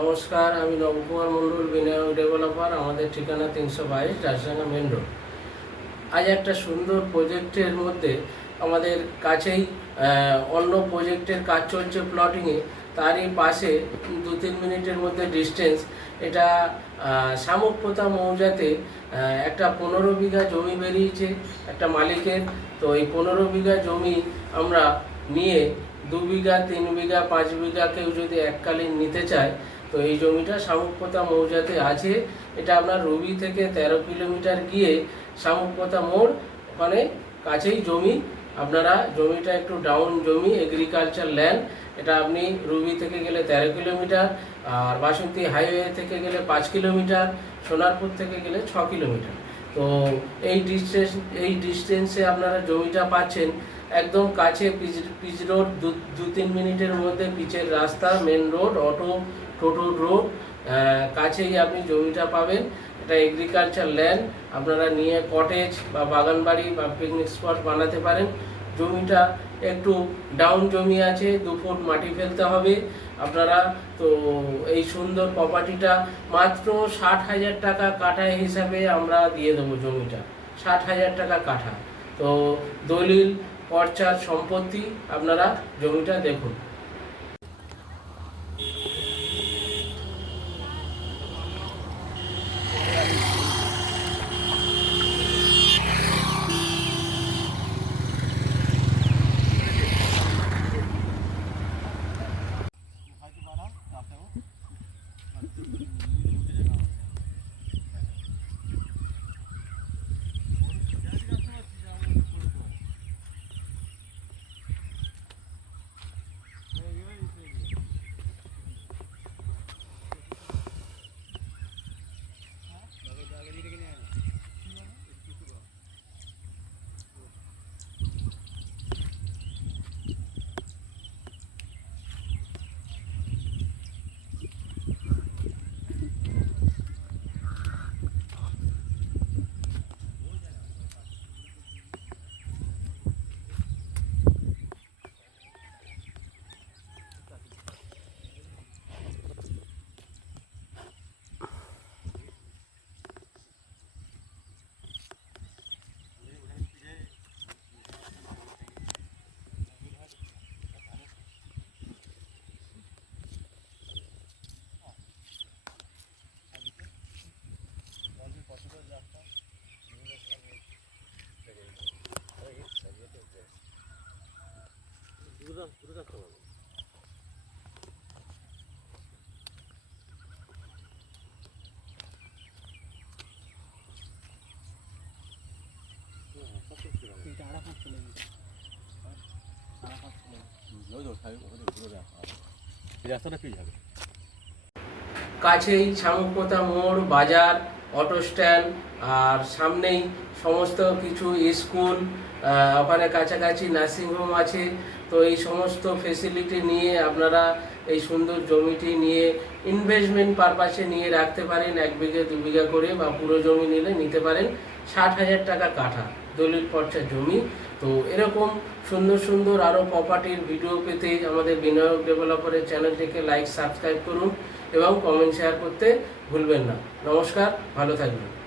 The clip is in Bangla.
নমস্কার, আমি নবকুমার মণ্ডল বিনিয়োগ ডেভেলপার, আমাদের ঠিকানা তিনশো বাইশ রাজডাঙ্গা মেন রোড। আজ একটা সুন্দর প্রজেক্টের মধ্যে আমাদের কাছেই অন্য প্রজেক্টের কাজ চলছে প্লটিংয়ে। তারই পাশে দু তিন মিনিটের মধ্যে ডিস্টেন্স। এটা শামুকপোতা মৌজাতে একটা পনেরো বিঘা জমি বেরিয়েছে একটা মালিকের। তো এই পনেরো বিঘা জমি আমরা নিয়ে দু বিঘা, তিন বিঘা, পাঁচ বিঘা কেউ যদি এককালীন নিতে চায় তো এই জমিটা শামুকপোতা মৌজাতে আছে, এটা আপনার রুবি থেকে তেরো কিলোমিটার গিয়ে শামুকপোতা মোড়, ওখানে কাছেই জমি। আপনারা জমিটা একটু ডাউন জমি এগ্রিকালচার ল্যান্ড এটা আপনি রুবি থেকে গেলে তেরো কিলোমিটার, আর বাসন্তী হাইওয়ে থেকে গেলে পাঁচ কিলোমিটার, সোনারপুর থেকে গেলে ছ কিলোমিটার। তো এই ডিস্টেন্স এই ডিস্টেন্সে আপনারা জমিটা পাচ্ছেন একদম কাছে পিচ পিচ রোড, দু তিন মিনিটের মধ্যে পিচের রাস্তা main road auto toto road কাছেই আপনি জমিটা পাবেন। এটা এগ্রিকালচার ল্যান্ড আপনারা নিয়ে কটেজ বা বাগান বাড়ি বা পিকনিক স্পট বানাতে পারেন। জমিটা একটু ডাউন জমি আছে, দু ফুট মাটি ফেলতে হবে। আপনারা তো এই সুন্দর প্রপার্টিটা মাত্র ষাট হাজার টাকা কাঠা হিসাবে আমরা দিয়ে দেবো জমিটা। ষাট হাজার টাকা কাঠা। তো দলিল পর্চার সম্পত্তি আপনারা জমিটা দেখুন। কাছেই শামুকপোতা মোড় বাজার অটো স্ট্যান্ড আর সামনেই সমস্ত কিছু স্কুল আহ, ওখানে কাছাকাছি নার্সিংহোম আছে। তো এই সমস্ত ফেসিলিটি নিয়ে আপনারা এই সুন্দর জমিটি নিয়ে ইনভেস্টমেন্ট পারপাসে নিয়ে রাখতে পারেন, এক বিঘে, দু বিঘা করে বা পুরো জমি নিলে নিতে পারেন। ষাট হাজার টাকা কাঠা, দলিল পর্চার জমি। তো এরকম সুন্দর সুন্দর আরও প্রপার্টির ভিডিও পেতে আমাদের বিনিয়োগ ডেভেলপারের চ্যানেলটিকে লাইক সাবস্ক্রাইব করুন এবং কমেন্ট শেয়ার করতে ভুলবেন না। নমস্কার, ভালো থাকবেন।